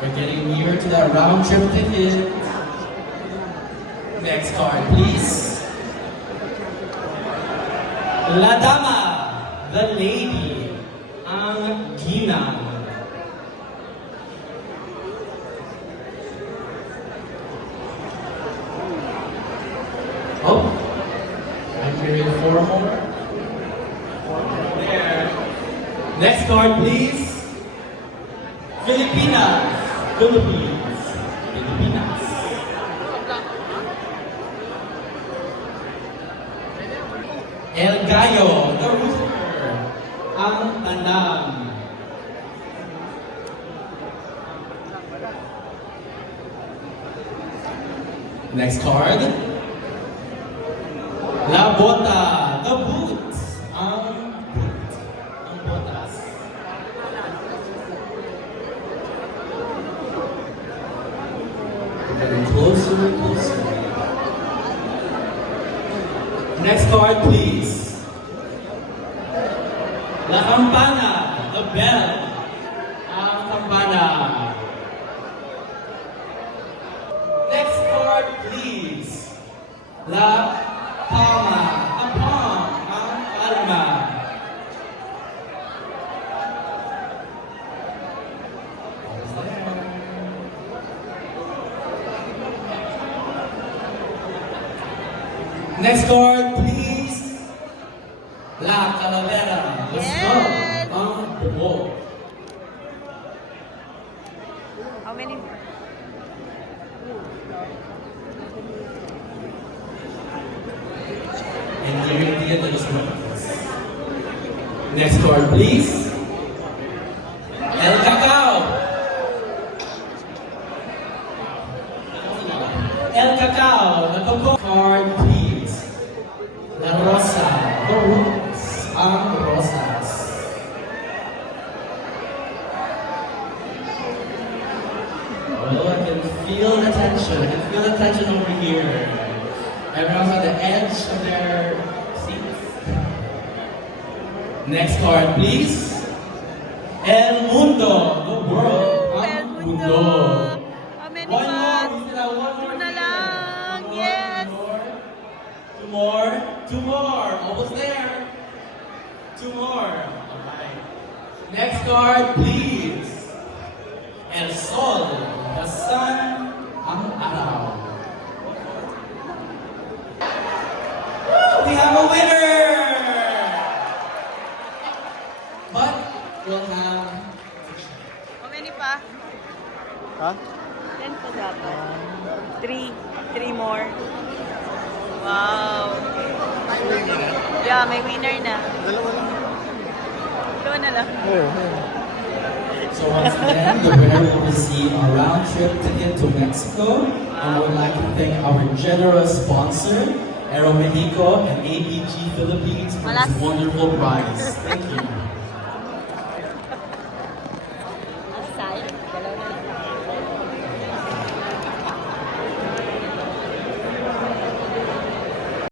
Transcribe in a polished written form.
We're getting near to that round trip ticket. Next card, please. La Dama, the lady, ang ginang. Oh, I'm hearing four more. There. Next card, please. Filipinas. Philippines. Filipinas. El Gallo, the rooster. Ang tanang. Next card. La Bota, the boot. Ang boot. Ang botas. Getting closer and closer. Next card, please. La Campana, the bell. Ang campana. Next card, please. La Palma, the palm. Ang palma. Next card, please. La Calavera. Let's go. Yes. Ang buo. How many? And here at the end of this one. Next card, please. El Cacao. El Cacao. The cocoa card, please. La Rosa. The roots. Ang rosas. Oh, I can feel the tension. I can feel the tension over here. Everyone's on the edge of their seats. Next card, please. El Mundo, the world. El Ang Mundo. How many One more. pa? We still have one more. Two na lang. One more, Yes. one more. Two more. Two more. Almost there. Two more. All right. Next card, please. El Sol, the sun. Ang araw. We have a winner! But we'll have How many pa? Ha? 10 pa dapat. 3. 3 more. Wow. Yeah, may winner na. Dalawa lang. Dalawa na lang. so once again, the winner will receive a round trip ticket to Mexico. And we would like to thank our generous sponsor, Aero Mexico and ABG Philippines for this wonderful prize. Thank you.